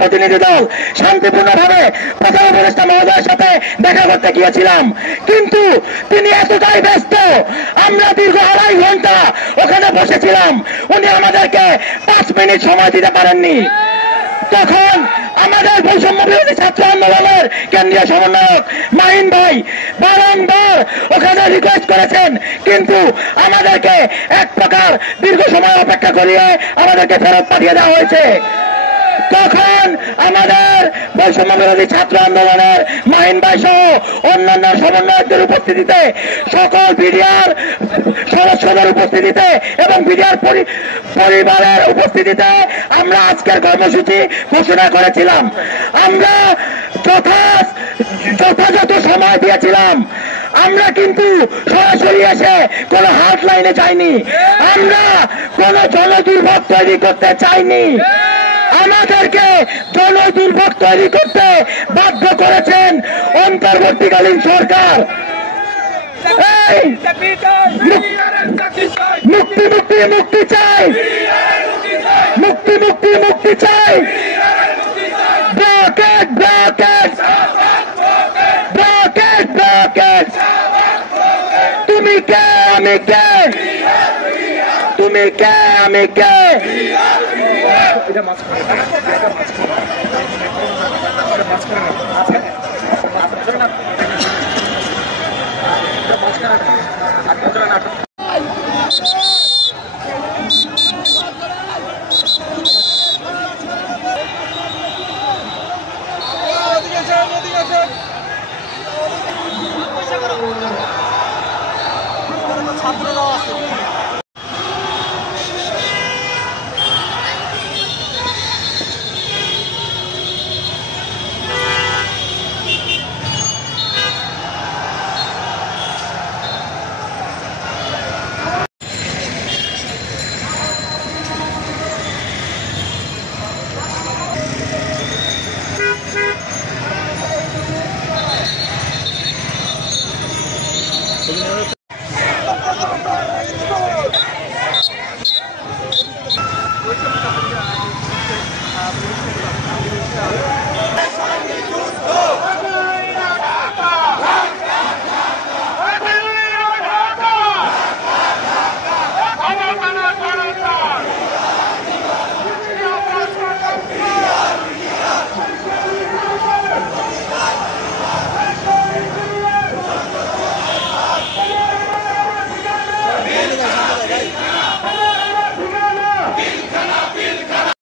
প্রতিনিধি দল শান্তিপূর্ণভাবে প্রধান উপদেষ্টা মহোদয়ের সাথে দেখা করতে গিয়েছিলাম, কিন্তু তিনি এতটাই ব্যস্ত, আমরা দীর্ঘ 2.5 ঘন্টা ওখানে বসেছিলাম, উনি আমাদেরকে 5 মিনিট সময় দিতে পারেননি। তখন আমাদের বৈষম্য বিরোধী ছাত্র আন্দোলনের কেন্দ্রীয় সমন্বয়ক মাহিন ভাই বারংবার ওখানে রিকোয়েস্ট করেছেন, কিন্তু আমাদেরকে এক প্রকার দীর্ঘ সময় অপেক্ষা করিয়ে আমাদেরকে ফেরত পাঠিয়ে দেওয়া হয়েছে। তখন আমাদের বৈষম্য বিরোধী ছাত্র আন্দোলনের মাহিন ভাই সহ অন্যান্য সমন্বয়কদের উপস্থিতিতে, সকল বিডিআর সদস্যদের উপস্থিতিতে এবং বিডিআর পরিবারের উপস্থিতিতে আমরা আজকের কর্মসূচি ঘোষণা করেছিলাম। আমরা যথাযথ সময় দিয়েছিলাম। আমরা কিন্তু সরাসরি এসে কোন হাটলাইনে যাইনি, আমরা কোন জনদুর্ভোগ তৈরি করতে চাইনি। আমাদেরকে জনদুর্ভোগ তৈরি করতে বাধ্য করেছেন অন্তর্বর্তীকালীন সরকার। মুক্তি মুক্তি মুক্তি চাই, মুক্তি মুক্তি মুক্তি চাই। ব্রকেট ব্রকেট ব্রকেট ব্রকেট, তুমি কে আমি কে, তুমি কে আমি কে। ছাত্ররাও আছে।